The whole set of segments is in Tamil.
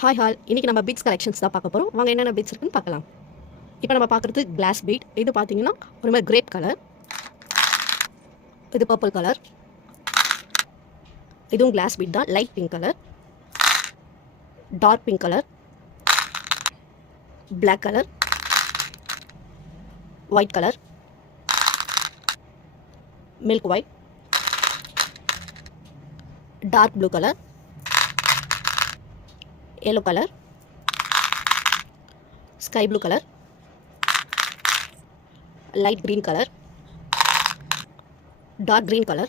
ஹாய் ஹால், இன்றைக்கி நம்ம பீட்ஸ் கலெக்ஷன்ஸ் தான் பார்க்க போகிறோம். வாங்க என்னென்ன பீட்ஸ் இருக்குன்னு பார்க்கலாம். இப்போ நம்ம பார்க்குறது கிளாஸ் பீட். இது பார்த்தீங்கன்னா ஒரு மாதிரி கிரேப் கலர், இது பர்பிள் கலர், இதுவும் கிளாஸ் பீட் தான். Light pink colour, dark pink colour, black colour, white colour, milk white, dark blue colour, yellow color, sky blue color, light green color, dark green color,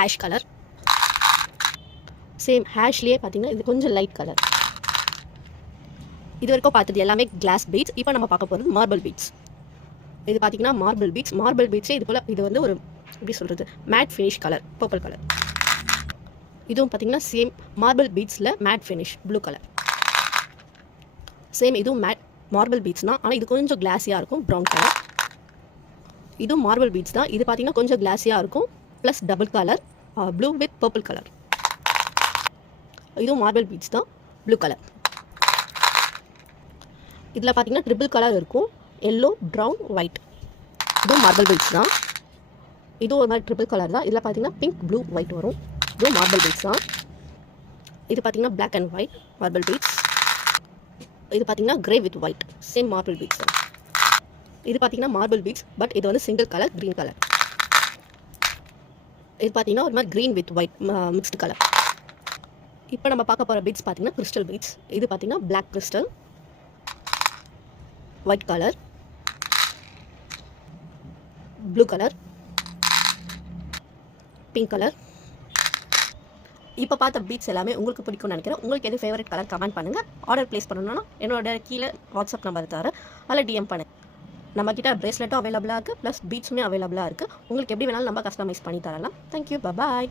ash color. Same ஹேஷ்லேயே பார்த்தீங்கன்னா இது கொஞ்சம் லைட் கலர். இது வரைக்கும் பார்த்தது எல்லாமே கிளாஸ் பீட்ஸ். இப்போ நம்ம பார்க்க போகிறது மார்பிள் பீட்ஸ். இது பார்த்தீங்கன்னா மார்பிள் பீட்ஸ். மார்பிள் பீட்ஸே இது போல் இது வந்து ஒரு எப்படி சொல்கிறது matte finish colour, purple colour. இதுவும் பார்த்தீங்கன்னா சேம் மார்பிள் பீட்ஸில் matte finish blue colour. Same இதுவும் மேட் மார்பிள் பீட்ஸ் தான், ஆனால் இது கொஞ்சம் கிளாஸியாக இருக்கும், ப்ரௌன் கலர். இதுவும் மார்பிள் பீட்ஸ் தான். இது பார்த்தீங்கன்னா கொஞ்சம் கிளாஸியாக இருக்கும், plus double colour, blue with purple colour. இதுவும் மார்பிள் பீட்ஸ் தான், ப்ளூ கலர். இதில் பார்த்தீங்கன்னா ட்ரிபிள் கலர் இருக்கும், எல்லோ, ப்ரௌன், ஒயிட். இதுவும் மார்பிள் பீட்ஸ் தான். இதுவும் ஒரு மாதிரி ட்ரிபிள் கலர் தான். இதில் பார்த்தீங்கன்னா பிங்க், ப்ளூ, ஒயிட் வரும். இதுவும் மார்பிள் பீட்ஸ் தான். இது பார்த்தீங்கன்னா black and white marble beads. இது பார்த்தீங்கன்னா grey with white, same marble beads தான். இது பார்த்தீங்கன்னா மார்பிள் பீட்ஸ், பட் இது வந்து சிங்கிள் கலர், க்ரீன் கலர். இது பார்த்தீங்கன்னா ஒரு மாதிரி green with white mixed colour. இப்போ நம்ம பார்க்க போகிற பீட்ஸ் பார்த்தீங்கன்னா கிறிஸ்டல் பீட்ஸ். இது பார்த்தீங்கன்னா black crystal, white colour, blue colour, pink colour. இப்போ பார்த்த பீட்ஸ் எல்லாமே உங்களுக்கு பிடிக்கும்னு நினைக்கிறேன். உங்களுக்கு எது ஃபேவரட் கலர் கமெண்ட் பண்ணுங்கள். ஆர்டர் ப்ளேஸ் பண்ணணும்னா என்னோட கீழே வாட்ஸ்அப் நம்பர் தர அதில் டிஎம் பண்ணுங்கள். நம்மக்கிட்ட ப்ரேஸ்லெட்டும் அவைலபிளாக இருக்குது, ப்ளஸ் பீட்ஸுமே அவைலபிளாக இருக்குது. உங்களுக்கு எப்படி வேணாலும் நம்ம கஸ்டமைஸ் பண்ணி தரலாம். தேங்க்யூ, பாய்.